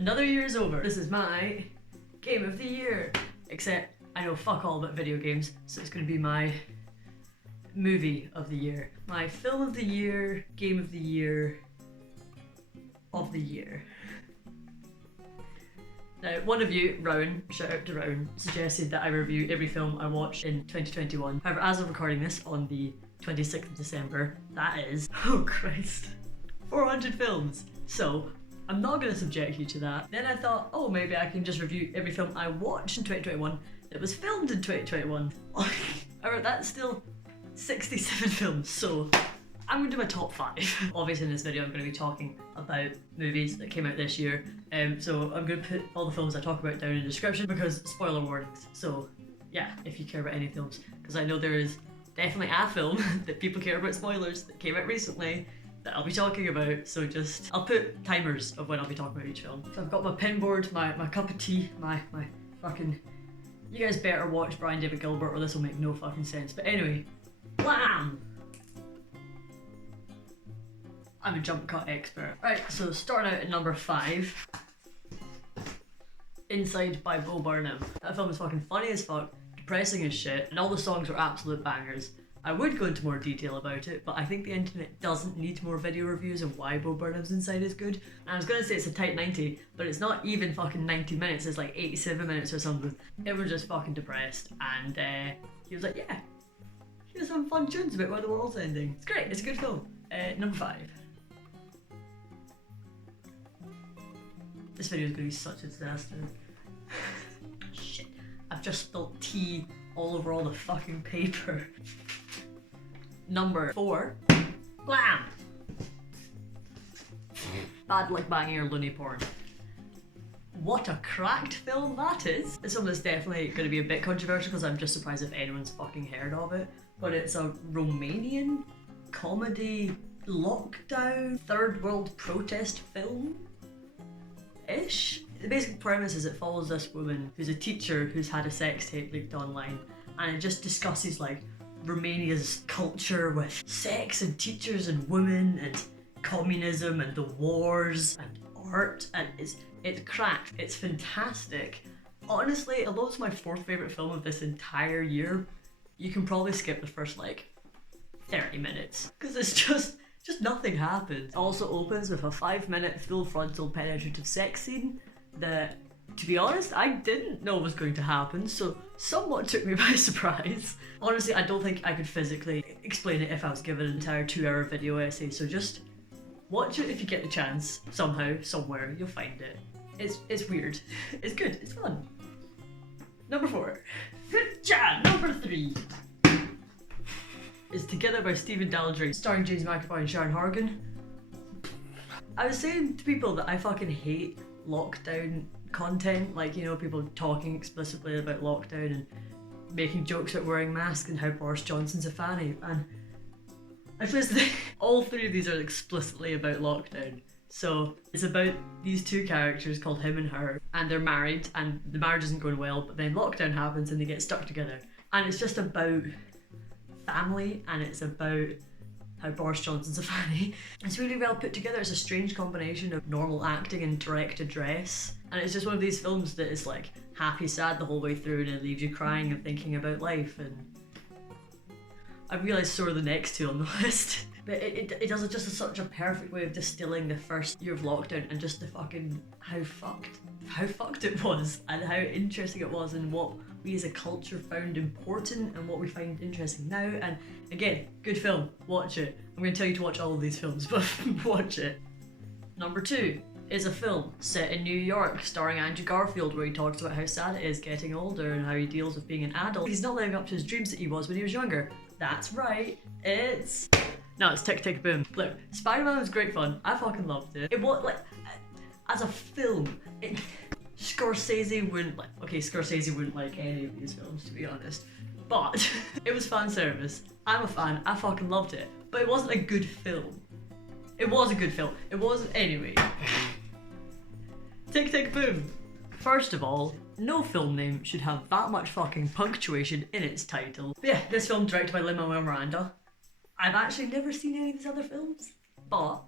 Another year is over. This is my game of the year. Except I know fuck all about video games, so it's gonna be my movie of the year. My film of the year, game of the year, of the year. Now, one of you, Rowan, shout out to Rowan, suggested that I review every film I watched in 2021. However, as of recording this on the 26th of December, that is, oh Christ, 400 films. So, I'm not going to subject you to that. Then I thought, oh, maybe I can just review every film I watched in 2021 that was filmed in 2021. Alright, that's still 67 films, so I'm going to do my top 5. Obviously in this video I'm going to be talking about movies that came out this year, so I'm going to put all the films I talk about down in the description because spoiler warnings. So yeah, if you care about any films, because I know there is definitely a film that people care about spoilers that came out recently that I'll be talking about, so just, I'll put timers of when I'll be talking about each film. So I've got my pen board, my cup of tea, my fucking, you guys better watch Brian David Gilbert or this will make no fucking sense. But anyway, blam! I'm a jump cut expert. Right, so starting out at number 5, Inside by Bo Burnham. That film is fucking funny as fuck, depressing as shit, and all the songs are absolute bangers. I would go into more detail about it, but I think the internet doesn't need more video reviews of why Bo Burnham's Inside is good. And I was gonna say it's a tight 90, but it's not even fucking 90 minutes, it's like 87 minutes or something. It was just fucking depressed, and he was like, yeah, here's some fun tunes about why the world's ending. It's great, it's a good film. Number 5. This video is gonna be such a disaster. Shit, I've just spilled tea all over all the fucking paper. Number 4, blam! Bad Like Banging or Loony Porn. What a cracked film that is! It's something that's definitely going to be a bit controversial because I'm just surprised if anyone's fucking heard of it. But it's a Romanian comedy lockdown third world protest film-ish. The basic premise is it follows this woman who's a teacher who's had a sex tape leaked online, and it just discusses like Romania's culture with sex and teachers and women and communism and the wars and art, and it's cracked. It's fantastic. Honestly, although it's my 4th favourite film of this entire year, you can probably skip the first like 30 minutes because it's just nothing happens. It also opens with a 5-minute full frontal penetrative sex scene that, to be honest, I didn't know was going to happen, so somewhat took me by surprise. Honestly, I don't think I could physically explain it if I was given an entire 2-hour video essay, so just watch it if you get the chance. Somehow, somewhere, you'll find it. It's weird. It's good. It's fun. Number 4. Number 3 is Together by Stephen Daldry, starring James McAvoy and Sharon Horgan. I was saying to people that I fucking hate lockdown content, like, you know, people talking explicitly about lockdown and making jokes about wearing masks and how Boris Johnson's a fanny, and I suppose all 3 of these are explicitly about lockdown. So it's about these 2 characters called him and her, and they're married and the marriage isn't going well, but then lockdown happens and they get stuck together, and it's just about family and it's about how Boris Johnson's a fanny. It's really well put together. It's a strange combination of normal acting and direct address, and it's just one of these films that is like happy sad the whole way through and it leaves you crying and thinking about life. And I realised so are the next 2 on the list. But it does it just such a perfect way of distilling the first year of lockdown and just the fucking how fucked it was and how interesting it was and what we as a culture found important and what we find interesting now. And again, good film, watch it. I'm going to tell you to watch all of these films, but watch it. Number 2 is a film set in New York starring Andrew Garfield, where he talks about how sad it is getting older and how he deals with being an adult. He's not living up to his dreams that he was when he was younger. That's right, it's Tick Tick Boom. Look, Spiderman was great fun. I fucking loved it. It was like, as a film, Scorsese wouldn't like any of these films, to be honest. But it was fan service. I'm a fan. I fucking loved it. But it wasn't a good film. It was a good film. It wasn't anyway. Tick Tick Boom. First of all, no film name should have that much fucking punctuation in its title. But yeah, this film directed by Lin-Manuel Miranda. I've actually never seen any of his other films, but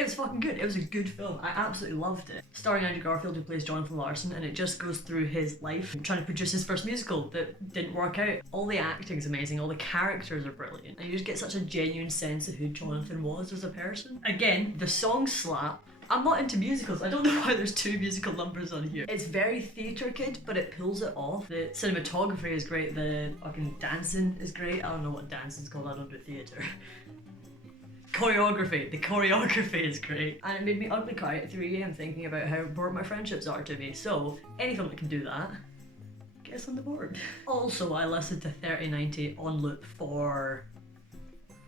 It was fucking good. It was a good film. I absolutely loved it. Starring Andrew Garfield, who plays Jonathan Larson, and it just goes through his life trying to produce his first musical that didn't work out. All the acting's amazing, all the characters are brilliant, and you just get such a genuine sense of who Jonathan was as a person. Again, the songs slap. I'm not into musicals. I don't know why there's 2 musical numbers on here. It's very theatre kid, but it pulls it off. The cinematography is great. The fucking dancing is great. I don't know what dancing's called. I don't do theatre. Choreography. The choreography is great. And it made me ugly cry at 3 AM thinking about how important my friendships are to me. So, any film that can do that, get us on the board. Also, I listened to 3090 on loop for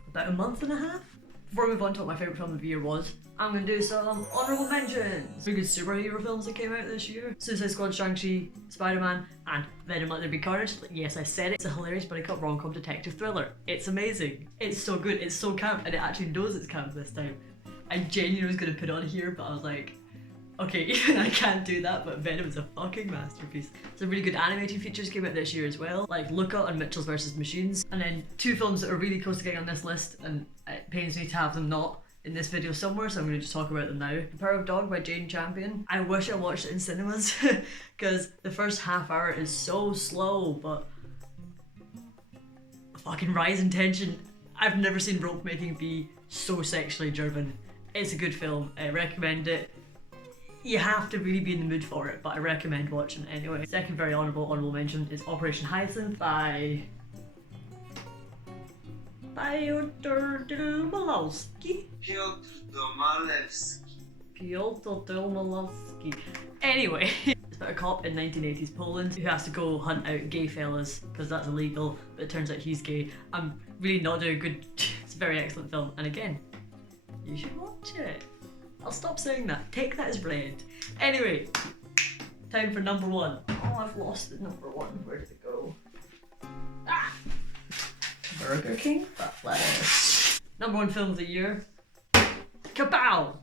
about a month and a half. Before we move on to what my favourite film of the year was, I'm gonna do some honourable mentions. 3 good superhero films that came out this year. Suicide Squad, Shang-Chi, Spiderman, and Venom Let There Be Carnage. Yes, I said it. It's a hilarious buddy cop rom-com detective thriller. It's amazing. It's so good. It's so camp, and it actually knows it's camp this time. I genuinely was gonna put it on here, but I was like, okay, I can't do that, but Venom is a fucking masterpiece. Some really good animated features came out this year as well, like Luca and Mitchells vs. Machines. And then 2 films that are really close to getting on this list, and it pains me to have them not in this video somewhere, so I'm going to just talk about them now. The Power of Dog by Jane Champion. I wish I watched it in cinemas, because the first half hour is so slow, but fucking rise in tension. I've never seen rope making be so sexually driven. It's a good film. I recommend it. You have to really be in the mood for it, but I recommend watching it anyway. Second very honourable mention is Operation Hyacinth by Piotr Domalewski. Anyway, it's about a cop in 1980s Poland who has to go hunt out gay fellas because that's illegal, but it turns out he's gay. I'm really not doing good. It's a very excellent film, and again, you should watch it. I'll stop saying that. Take that as bread. Anyway, time for number 1. Oh, I've lost the number 1. Where did it go? Ah! Burger King? But lettuce. Number 1 film of the year. Kapow!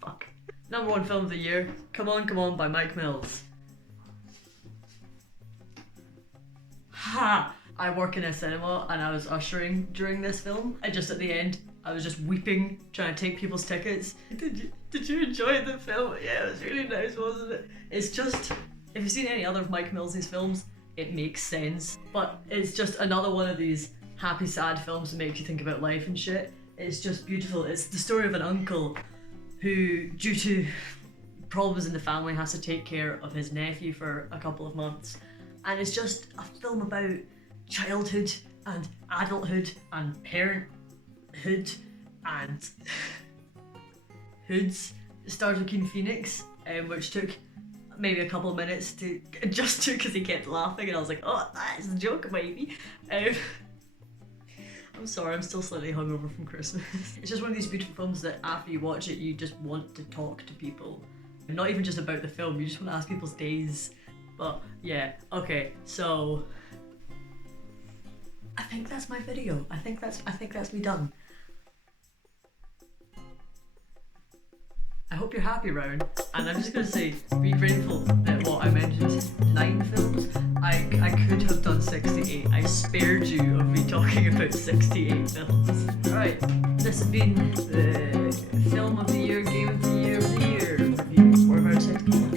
Fuck. Number 1 film of the year. Come On, Come On by Mike Mills. Ha! I work in a cinema and I was ushering during this film. And just at the end, I was just weeping, trying to take people's tickets. Did you enjoy the film? Yeah, it was really nice, wasn't it? It's just, if you've seen any other of Mike Mills' films, it makes sense. But it's just another one of these happy, sad films that makes you think about life and shit. It's just beautiful. It's the story of an uncle who, due to problems in the family, has to take care of his nephew for a couple of months. And it's just a film about childhood and adulthood and parenthood and hoods. It stars Joaquin Phoenix, which took maybe a couple of minutes to adjust to because he kept laughing and I was like, oh, that's a joke, baby. I'm sorry, I'm still slightly hungover from Christmas. It's just one of these beautiful films that after you watch it, you just want to talk to people. Not even just about the film, you just want to ask people's days. But yeah, okay, so I think that's my video. I think that's me done. I hope you're happy, Rowan. And I'm just gonna say, be grateful that what I mentioned, 9 films, I could have done 68. I spared you of me talking about 68 films. Alright, this has been the Film of the Year, Game of the Year review. We're about to